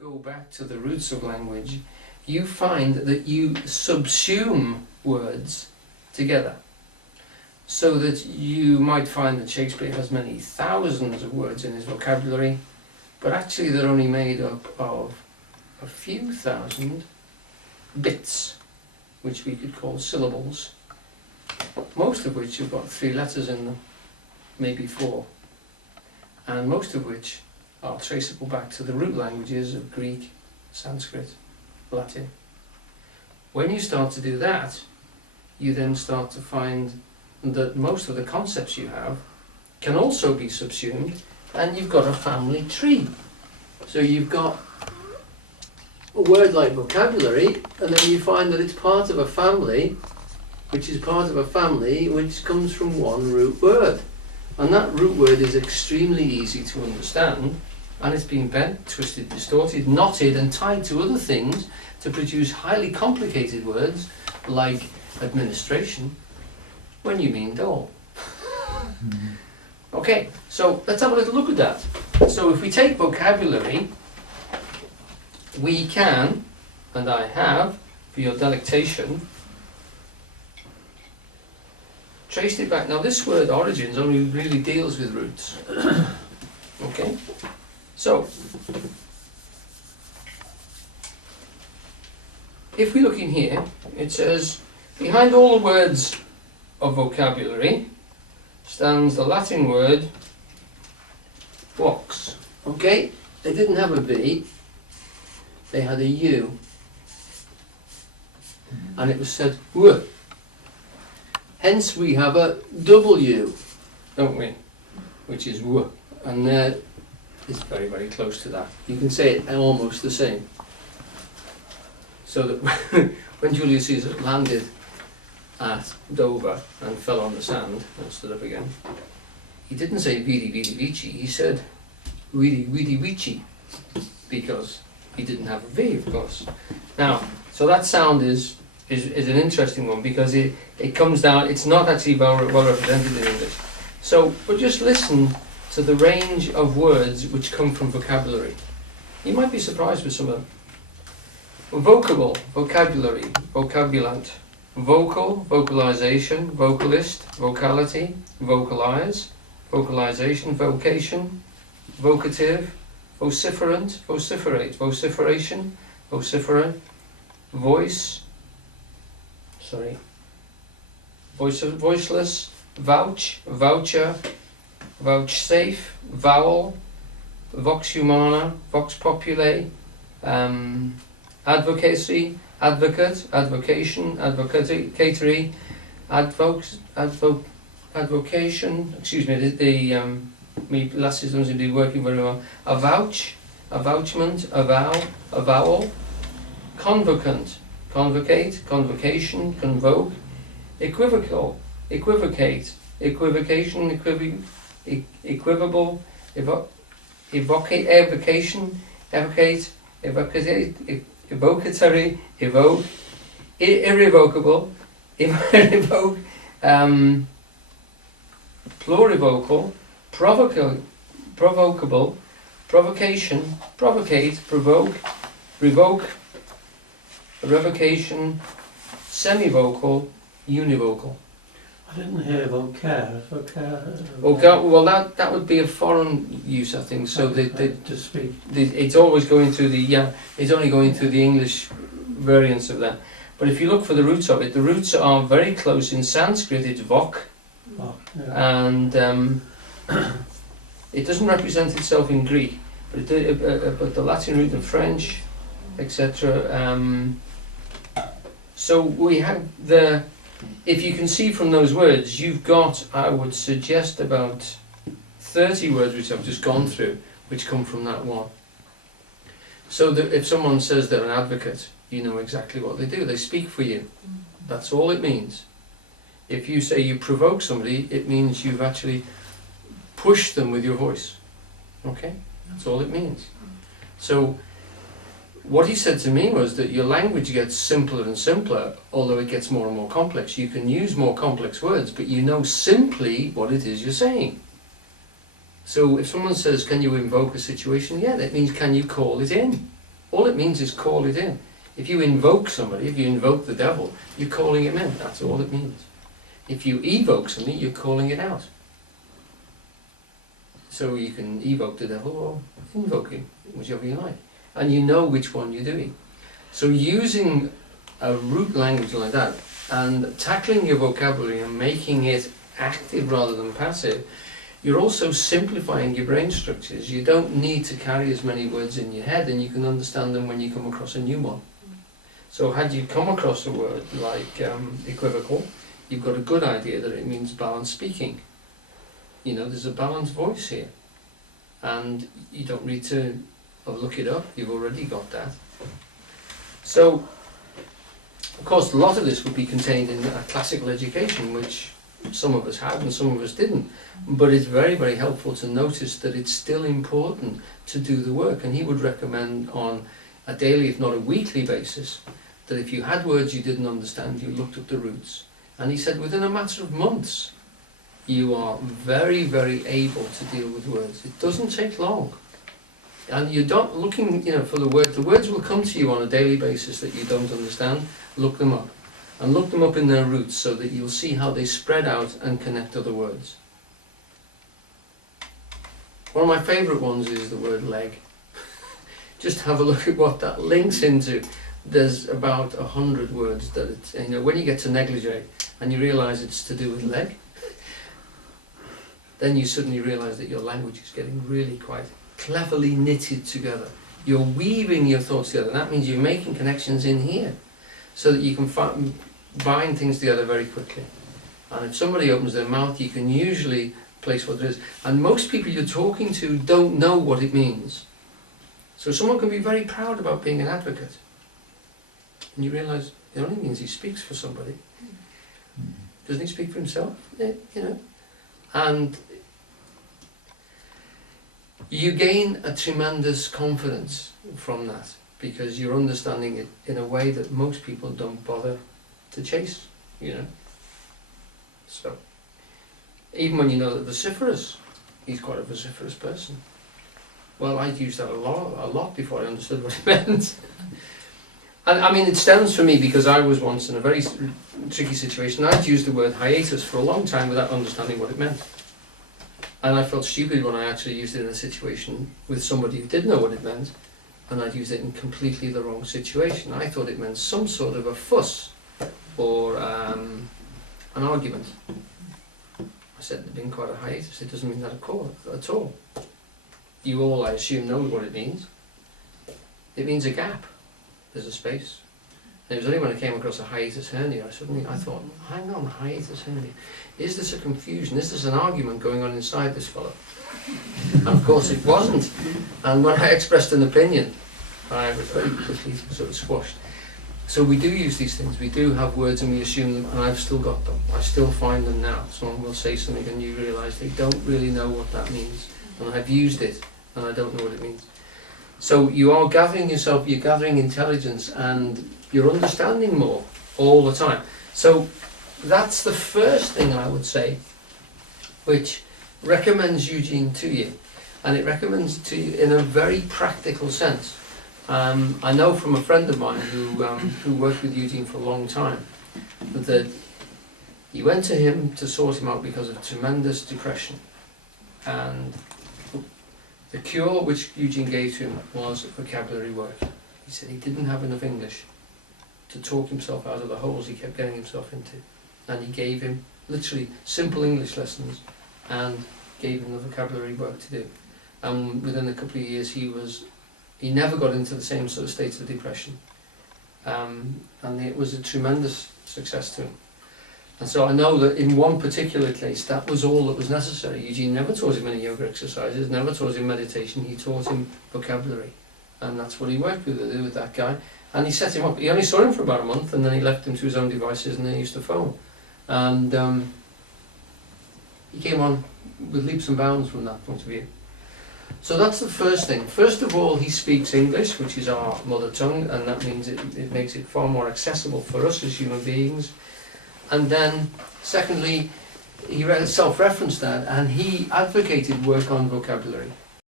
go back to the roots of language, you find that you subsume words together. So that you might find that Shakespeare has many thousands of words in his vocabulary, but actually they're only made up of a few thousand bits, which we could call syllables, most of which have got 3 letters in them, maybe 4, and most of which are traceable back to the root languages of Greek, Sanskrit, Latin. When you start to do that, you then start to find that most of the concepts you have can also be subsumed, and you've got a family tree. So you've got a word like vocabulary, and then you find that it's part of a family, which is part of a family which comes from one root word. And that root word is extremely easy to understand, and it's been bent, twisted, distorted, knotted and tied to other things to produce highly complicated words like administration, when you mean doll. Okay, so let's have a little look at that. So if we take vocabulary, we can, and I have, for your delectation, traced it back. Now this word origins only really deals with roots. Okay, so if we look in here, it says, behind all the words of vocabulary stands the Latin word vox. Okay, they didn't have a V, they had a U, and it was said W. Hence we have a W, don't we? Which is W, and there is very, very close to that. You can say it almost the same. So that when Julius Caesar landed at Dover and fell on the sand and stood up again, he didn't say vidi vidi vici, he said vidi vidi vici, because he didn't have a V, of course. Now, so that sound is an interesting one, because it comes down, it's not actually well represented in English. So we'll just listen to the range of words which come from vocabulary. You might be surprised with some of them. Vocable, vocabulary, vocabulant. Vocal, vocalization, vocalist, vocality, vocalize, vocalization, vocation, vocative, vociferant, vociferate, vociferation, vociferant, voice, voiceless, vouch, voucher, vouchsafe, vowel, vox humana, vox populi, advocacy, advocate, advocation, advocatory, advocation, excuse me, my glasses don't seem to be working very well. Avouch, avouchment, avow, avowal, convocant, convocate, convocation, convoke, equivocal, equivocate, equivocation, equivocable, evocate, evocation, evocate, evocate, evocatory, evoke, irrevocable, irrevoke, plurivocal, provocable, provocation, provocate, provoke, revoke, revocation, semivocal, univocal. I didn't hear vocare. Well, that would be a foreign use, I think. So to speak. It's always going through it's only going through the English variants of that. But if you look for the roots of it, the roots are very close. In Sanskrit, it's vok, and it doesn't represent itself in Greek, but the Latin root and French, etc. So we have if you can see from those words, you've got, I would suggest, about 30 words which I've just gone through, which come from that one. So that if someone says they're an advocate, you know exactly what they do. They speak for you. That's all it means. If you say you provoke somebody, it means you've actually pushed them with your voice. Okay? That's all it means. So what he said to me was that your language gets simpler and simpler, although it gets more and more complex. You can use more complex words, but you know simply what it is you're saying. So if someone says, can you invoke a situation? Yeah, that means, can you call it in? All it means is call it in. If you invoke somebody, if you invoke the devil, you're calling him in. That's all it means. If you evoke something, you're calling it out. So you can evoke the devil or invoke him, whichever you like. And you know which one you're doing. So using a root language like that and tackling your vocabulary and making it active rather than passive, you're also simplifying your brain structures. You don't need to carry as many words in your head, and you can understand them when you come across a new one. So had you come across a word like equivocal, you've got a good idea that it means balanced speaking. You know, there's a balanced voice here. And you don't need to look it up, you've already got that. So, of course, a lot of this would be contained in a classical education, which some of us had and some of us didn't. But it's very, very helpful to notice that it's still important to do the work. And he would recommend on a daily, if not a weekly basis, that if you had words you didn't understand, you looked at the roots. And he said within a matter of months, you are very, very able to deal with words. It doesn't take long. And you're not looking, for the word. The words will come to you on a daily basis that you don't understand. Look them up. And look them up in their roots so that you'll see how they spread out and connect other words. One of my favourite ones is the word leg. Just have a look at what that links into. There's about 100 words that it's, when you get to negligee and you realise it's to do with leg, then you suddenly realise that your language is getting really quite cleverly knitted together. You're weaving your thoughts together, and that means you're making connections in here so that you can bind things together very quickly. And if somebody opens their mouth, you can usually place what it is. And most people you're talking to don't know what it means. So someone can be very proud about being an advocate. And you realise it only means he speaks for somebody. Doesn't he speak for himself? And you gain a tremendous confidence from that, because you're understanding it in a way that most people don't bother to chase, So, even when you know that vociferous, he's quite a vociferous person. Well, I'd used that a lot before I understood what it meant. And I mean, it stems from me because I was once in a very tricky situation. I'd used the word hiatus for a long time without understanding what it meant. And I felt stupid when I actually used it in a situation with somebody who did know what it meant, and I'd used it in completely the wrong situation. I thought it meant some sort of a fuss or an argument. I said there'd been quite a hiatus. It doesn't mean that at all. You all, I assume, know what it means. It means a gap. There's a space. And it was only when I came across a hiatus hernia, I thought, hang on, hiatus hernia. Is this a confusion? Is this an argument going on inside this fellow? And of course it wasn't. And when I expressed an opinion, I was very quickly sort of squashed. So we do use these things. We do have words and we assume them, and I've still got them. I still find them now. Someone will say something and you realise they don't really know what that means. And I've used it and I don't know what it means. So you are gathering yourself, you're gathering intelligence, and you're understanding more all the time. So that's the first thing I would say, which recommends Eugene to you. And it recommends to you in a very practical sense. I know from a friend of mine who worked with Eugene for a long time, that he went to him to sort him out because of tremendous depression. And the cure which Eugene gave to him was vocabulary work. He said he didn't have enough English to talk himself out of the holes he kept getting himself into. And he gave him literally simple English lessons and gave him the vocabulary work to do. And within a couple of years he never got into the same sort of states of depression. And it was a tremendous success to him. And so I know that in one particular case, that was all that was necessary. Eugene never taught him any yoga exercises, never taught him meditation, he taught him vocabulary. And that's what he worked with that guy. And he set him up. He only saw him for about a month, and then he left him to his own devices, and then he used to phone. And he came on with leaps and bounds from that point of view. So that's the first thing. First of all, he speaks English, which is our mother tongue, and that means it makes it far more accessible for us as human beings. And then, secondly, he self-referenced that, and he advocated work on vocabulary.